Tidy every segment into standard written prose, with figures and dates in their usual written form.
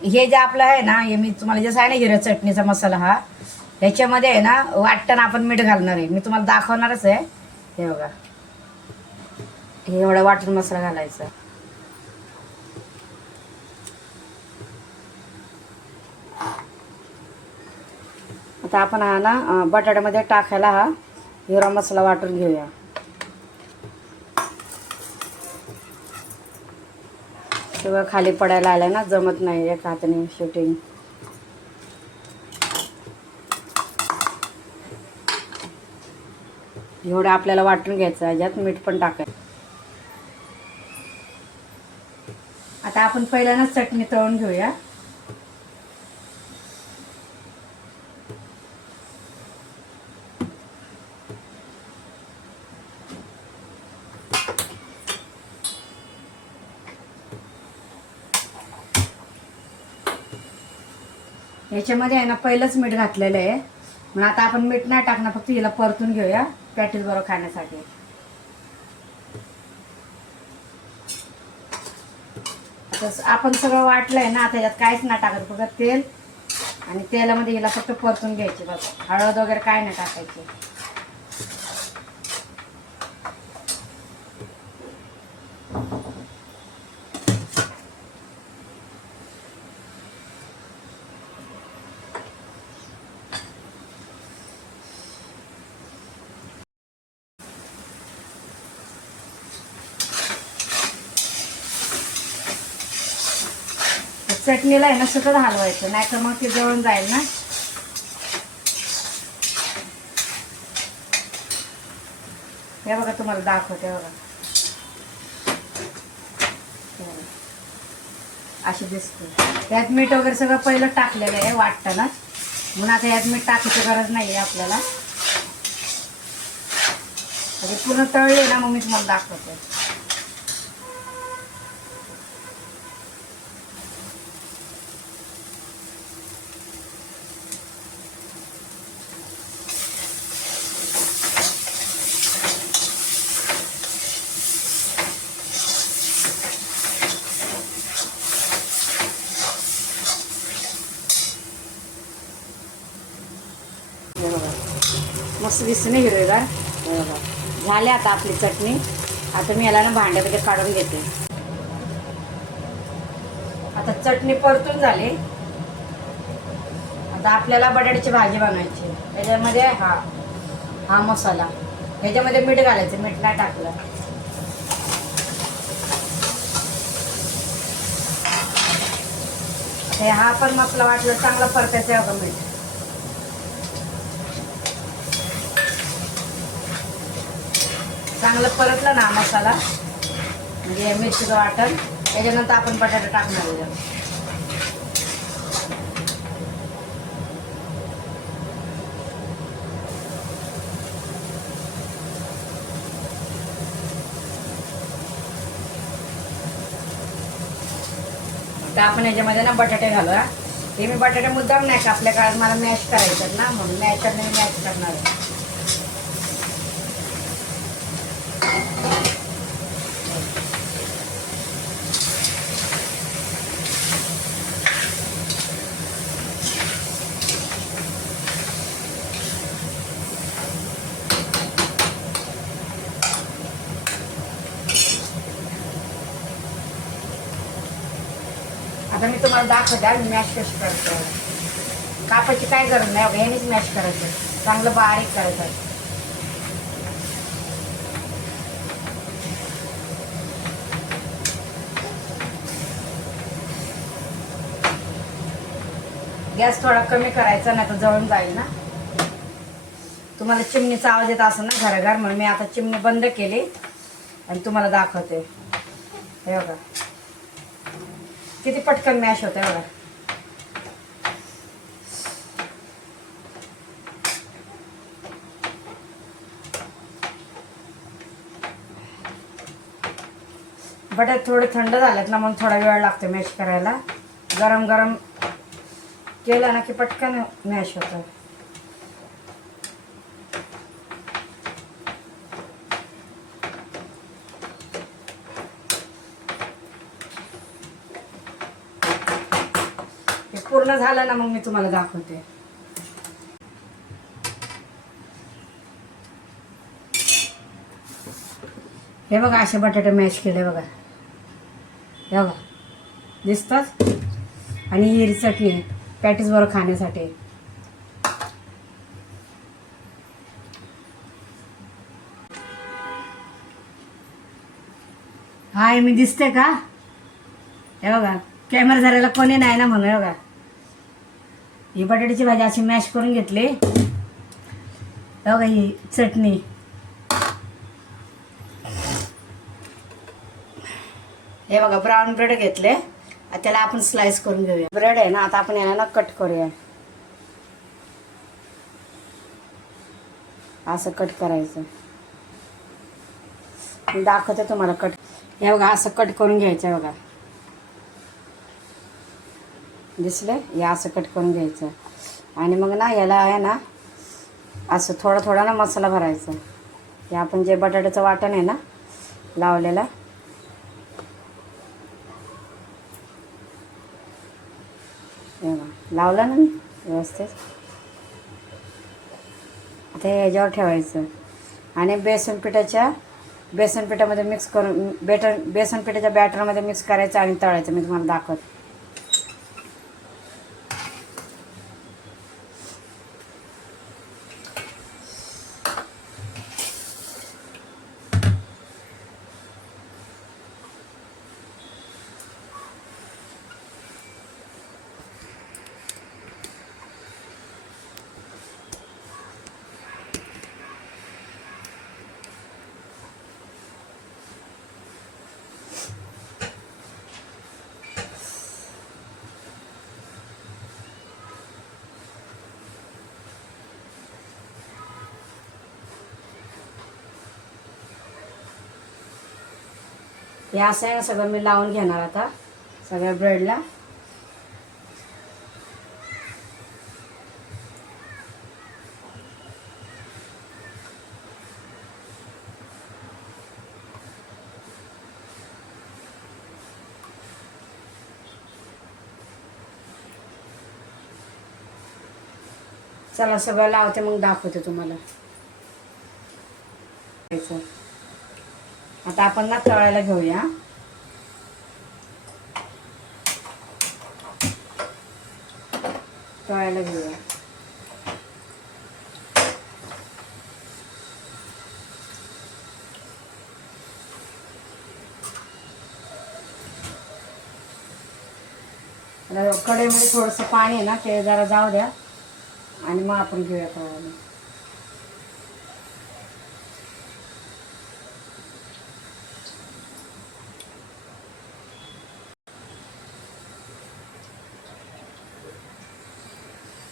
हे जे आपलं आहे ना, हे मी तुम्हाला जे सांगितलं हिरव्या चटणीचा मसाला हा, ह्याच्यामध्ये आहे ना वाटताना आपण मीठ घालणार आहे. मी तुम्हाला दाखवणारच आहे. हे बघा, हे एवढा वाटून मसाला घालायचा. आता आपण हा ना बटाट्यामध्ये टाकायला हा हिरवा मसाला वाटून घेऊया. सगळं खाली पडायला आलं ना, जमत नाही एका हाताने शूटिंग. एवढं आपल्याला वाटून घ्यायचं. याच्यात मीठ पण टाकायचं. आता आपण पहिल्यांदा चटणी तळून घेऊया. याच्यामध्ये आहे ना पहिलंच मीठ घातलेलं आहे, म्हणून आता आपण मीठ नाही टाकणार, फक्त हिला परतून घेऊया पॅटीस बरोबर खाण्यासाठी. आपण सगळं वाटलंय ना, आता याच्यात काहीच नाही टाकत, फक्त तेल आणि तेलामध्ये हिला फक्त परतून घ्यायची बस. हळद वगैरे काय नाही टाकायची. चटणीला आहे ना सतत हलवायचं, नाही तर मग ते जळून जाईल ना. हे बघा, तुम्हाला दाखवते बघा, अशी दिसते. यात मीठ वगैरे सगळं पहिलं टाकलेलं आहे वाटताना, म्हणून आता यात मीठ टाकायची गरज नाही आहे आपल्याला. पूर्ण तळले ना, मग मी तुम्हाला दाखवते. मस्त दिसते नाही हिरवेगार. झाले आता आपली चटणी. आता मी याला ना भांड्यामध्ये काढून घेते. आता चटणी परतून झाली. आता आपल्याला बटाट्याची भाजी बनवायची. त्याच्यामध्ये हा मसाला, ह्याच्यामध्ये मीठ घालायचं, मीठ नाही टाकलं. हा पण मसाला वाटलं चांगला परतायचा आहे बघा. मीठ चांगलं परतलं ना मसाला, म्हणजे मिरचीचं वाटण. त्याच्यानंतर आपण बटाटा टाकणार आहे. तर आपण याच्यामध्ये ना बटाटे घालूया. हे मी बटाटे मुद्दाम नाही कापल्या, कारण मला मॅश करायचं ना, म्हणून मॅशरने मी मॅश करणार आहे. आता मी तुम्हाला दाखवते मी मॅश कशी करतो. कापाची काय गरज नाही, ह्यानेच मॅश करायचं, चांगलं बारीक करायचं. गॅस थोडा कमी करायचा, नाही तर जळून जाईल ना. तुम्हाला चिमणीचा आवाज येत असेल ना घराघर, म्हणून मी आता चिमणी बंद केली आणि तुम्हाला दाखवते. हे बघा किती पटकन मॅश होते बघा. बटाटे थोडे थंड झालेत ना, मग थोडा वेळ लागतो मॅश करायला. गरम गरम केलं ना की पटकन मॅश होतं. पूर्ण झालं ना मग मी तुम्हाला दाखवते. हे बघा असे बटाटे मॅश केले बघा. हे बघा दिसतात. आणि ही चटणी पॅटीस बरोबर खाण्यासाठी. हाय मी दिसते का? हे बघा कॅमेरा धरायला कोणी नाही ना म्हणून. हे बघा ही बटाट्याची भाजी अशी मॅश करून घेतली. हे बघा ही चटणी. हे बघा ब्राऊन ब्रेड घेतले. त्याला आपण स्लाइस करून घेऊया. ब्रेड आहे ना आता आपण याला ना कट करूया. असं कट करायचं. मी दाखवते तुम्हाला कट. हे बघा असं कट करून घ्यायचं. बघा दिसले. हे असं कट करून घ्यायचं. आणि मग ना याला आहे ना असं थोडा थोडा ना मसाला भरायचा. हे आपण जे बटाट्याचं वाटण आहे ना लावलेला, हे बघा लावला ना मी व्यवस्थित. आता हे याच्यावर ठेवायचं आणि बेसन पिठामध्ये मिक्स करून बेसन पिठाच्या बॅटरमध्ये मिक्स करायचं आणि तळायचं. मी तुम्हाला दाखवते. हे असं आहे ना सगळं मी लावून घेणार आता सगळ्या ब्रेडला. चला सगळं लावते मग दाखवते तुम्हाला. आता आपण ना तळायला घेऊया. तळायला घेऊया. कढईमध्ये थोडंसं पाणी आहे ना ते जरा जाऊ द्या आणि मग आपण घेऊया तळायला.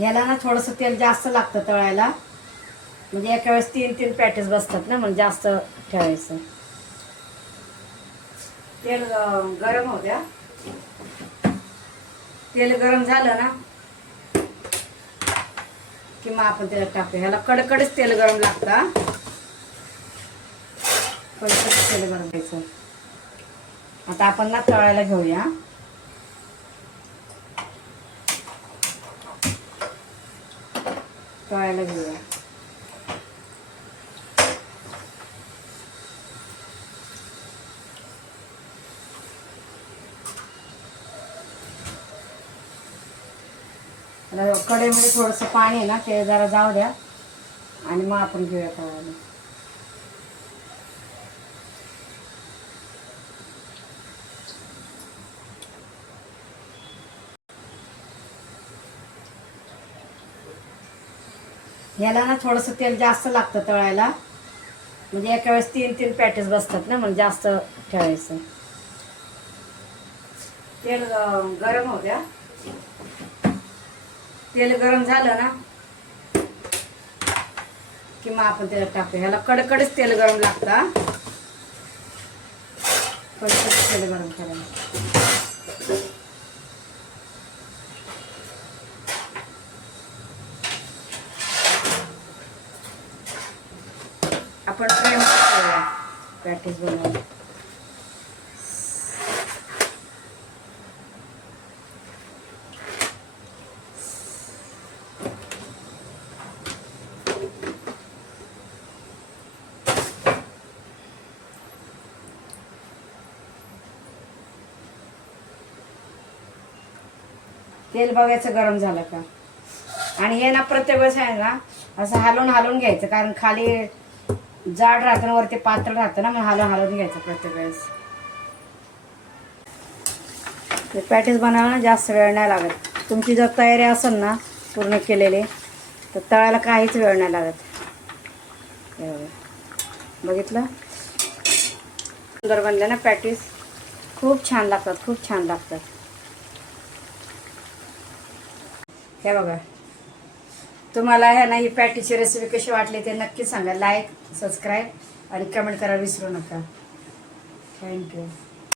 याला ना थोडंसं तेल जास्त लागतं तळायला. म्हणजे एका वेळेस 3 पॅटीस बसतात ना म्हणून जास्त ठेवायचं. तेल गरम होऊ द्या. तेल गरम झालं ना की मग आपण त्याच्यात टाकूया. ह्याला कडकडच तेल गरम लागतं. कडकडच तेल गरम घ्यायचं. आता आपण ना तळायला घेऊया. तळायला घेऊया. कढईमध्ये थोडंसं पाणी आहे ना ते जरा जाऊ द्या आणि मग आपण घेऊया तळायला. याला ना थोडंसं तेल जास्त लागतं तळायला. म्हणजे एका वेळेस 3 पॅटीस बसतात ना म्हणून जास्त ठेवायचं. तेल गरम होऊ द्या. तेल गरम झालं ना की मग आपण त्याच्यात टाकूया. ह्याला कडकडच तेल गरम लागतं. कडकडच तेल गरम करायचं. आपण फ्राय करूया पॅटीस बनवून. तेल बघायचं गरम झालं का. आणि हे ना प्रत्येक वेळेस आहे ना असं हलवून घ्यायचं, कारण खाली जाड राहतं ना वरती पातळ राहतं ना, मग हलवून घ्यायचं प्रत्येक वेळेस. ते पॅटीस बनवायला ना जास्त वेळ नाही लागत. तुमची जर तयारी असेल ना पूर्ण केलेली तर तळायला काहीच वेळ नाही लागत. बघितलं, सुंदर बनले ना पॅटीस. खूप छान लागतात, खूप छान लागतात. हे बघा, तुम्हाला ह्या ना ही पॅटीची रेसिपी कशी वाटली ते नक्की सांगा. लाईक, सबस्क्राईब आणि कमेंट करायला विसरू नका. थँक्यू.